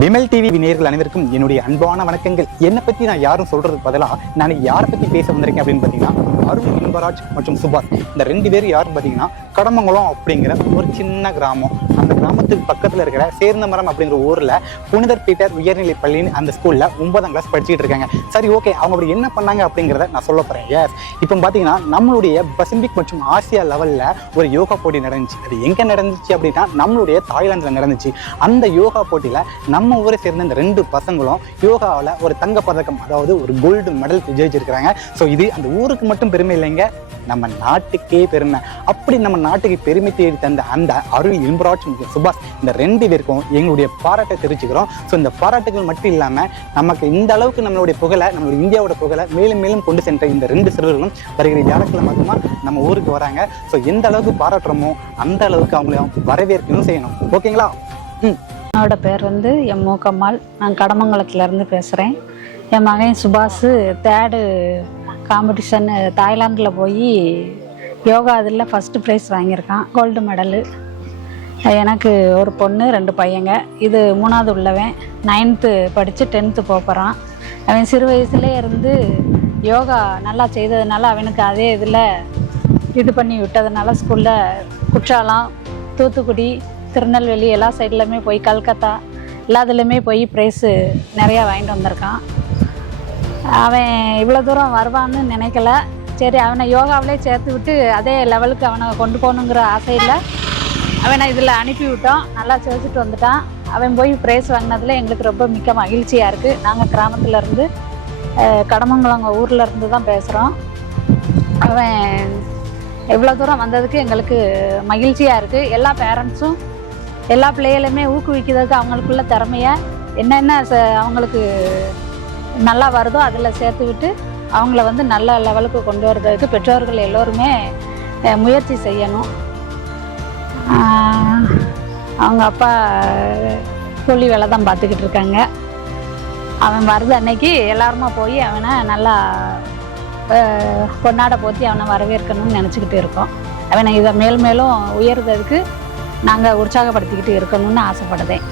Vimal TV நேயர்கள் அனைவருக்கும் என்னுடைய அன்பான வணக்கங்கள். என்னை பற்றி நான் யாரும் சொல்றதுக்கு பதிலாக நான் யாரை பற்றி பேச வந்திருக்கேன் அப்படின்னு பார்த்தீங்கன்னா, அருண் இன்பராஜ் மற்றும் சுபாஷ் இந்த ரெண்டு பேரும் யாருன்னு பார்த்தீங்கன்னா, கடமங்குளம் அப்படிங்கிற ஒரு சின்ன கிராமம். அந்த கிராமத்துக்கு பக்கத்தில் இருக்கிற சேர்ந்தமரம் அப்படிங்கிற ஊரில் புனிதர் பீட்டர் உயர்நிலை பள்ளின்னு அந்த ஸ்கூலில் 9ஆம் கிளாஸ் படிச்சுட்டு இருக்காங்க. சரி, ஓகே, அவங்க அப்படி என்ன பண்ணாங்க அப்படிங்கிறத நான் சொல்ல போகிறேன். எஸ், இப்போ பார்த்தீங்கன்னா நம்மளுடைய பசிபிக் மற்றும் ஆசியா லெவலில் ஒரு யோகா போட்டி நடந்துச்சு. அது எங்கே நடந்துச்சு அப்படின்னா, நம்மளுடைய தாய்லாந்தில் நடந்துச்சு. அந்த யோகா போட்டியில் நம்ம ஊரை சேர்ந்த இந்த 2 பசங்களும் யோகாவில் ஒரு தங்க பதக்கம், அதாவது ஒரு கோல்டு மெடல் ஜெயிச்சிருக்கிறாங்க. ஸோ இது அந்த ஊருக்கு மட்டும் பெருமை இல்லைங்க, நம்ம நாட்டுக்கே பெருமை. அப்படி நம்ம நாட்டுக்கு பெருமை தேடி தந்த அந்த அருள் இன்பராஜ் மற்றும் சுபாஷ் இந்த 2 பேருக்கும் எங்களுடைய பாராட்டை தெரிவிச்சுக்கிறோம். ஸோ இந்த பாராட்டுகள் மட்டும் இல்லாமல் நமக்கு இந்த அளவுக்கு நம்மளுடைய புகழை, நம்மளுடைய இந்தியாவோட புகழை மேலும் மேலும் கொண்டு சென்ற இந்த 2 சிறுவர்களும் வருகிற வியாழக்கிழமை மட்டுமா நம்ம ஊருக்கு வராங்க. ஸோ எந்த அளவுக்கு பாராட்டுறோமோ அந்த அளவுக்கு அவங்களையும் வரவேற்கணும் செய்யணும். ஓகேங்களா? என்னோட பேர் வந்து எம் மூக்கம்மாள். நான் கடமங்கலத்துலேருந்து பேசுகிறேன். என் மகன் சுபாஷ் 3rd காம்படிஷன் தாய்லாந்தில் போய் யோகா அதில் ஃபஸ்ட்டு ப்ரைஸ் வாங்கியிருக்கான், கோல்டு மெடலு. எனக்கு ஒரு பொண்ணு 2 பையங்க. இது 3வது உள்ளவன் 9th படித்து 10th போகிறான். அவன் சிறு வயசுலேயே இருந்து யோகா நல்லா செய்ததுனால அவனுக்கு அதே இதில் இது பண்ணி விட்டதுனால ஸ்கூலில் குற்றாலம், தூத்துக்குடி, திருநெல்வேலி எல்லா சைட்லையுமே போய், கல்கத்தா எல்லாத்துலேயுமே போய் ப்ரைஸு நிறையா வாங்கிட்டு வந்திருக்கான். அவன் இவ்வளோ தூரம் வருவான்னு நினைக்கல. சரி, அவனை யோகாவிலே சேர்த்து விட்டு அதே லெவலுக்கு அவனை கொண்டு போகணுங்கிற ஆசையில் அவனை இதில் அனுப்பி விட்டோம். நல்லா சேர்த்துட்டு வந்துட்டான். அவன் போய் ப்ரைஸ் வாங்கினதில் எங்களுக்கு ரொம்ப மிக்க மகிழ்ச்சியாக இருக்குது. நாங்கள் கிராமத்துலேருந்து, கடமங்குளம் ஊரில் இருந்து தான் பேசுகிறோம். அவன் இவ்வளோ தூரம் வந்ததுக்கு எங்களுக்கு மகிழ்ச்சியாக இருக்குது. எல்லா பேரண்ட்ஸும் எல்லா பிள்ளைகளுமே ஊக்குவிக்கிறதுக்கு அவங்களுக்குள்ள திறமையை என்னென்ன அவங்களுக்கு நல்லா வருதோ அதில் சேர்த்து விட்டு அவங்கள வந்து நல்ல லெவலுக்கு கொண்டு வரதுக்கு பெற்றோர்கள் எல்லோருமே முயற்சி செய்யணும். அவங்க அப்பா கூலி வேலை தான் பார்த்துக்கிட்டு இருக்காங்க. அவன் வருது அன்னைக்கு எல்லாருமா போய் அவனை நல்லா கொண்டாட போற்றி அவனை வரவேற்கணும்னு நினச்சிக்கிட்டு இருக்கோம். அவனை இதை மேலும் மேலும் உயர்றதுக்கு நாங்கள் உற்சாகப்படுத்திக்கிட்டு இருக்கணும்னு ஆசைப்படுதேன்.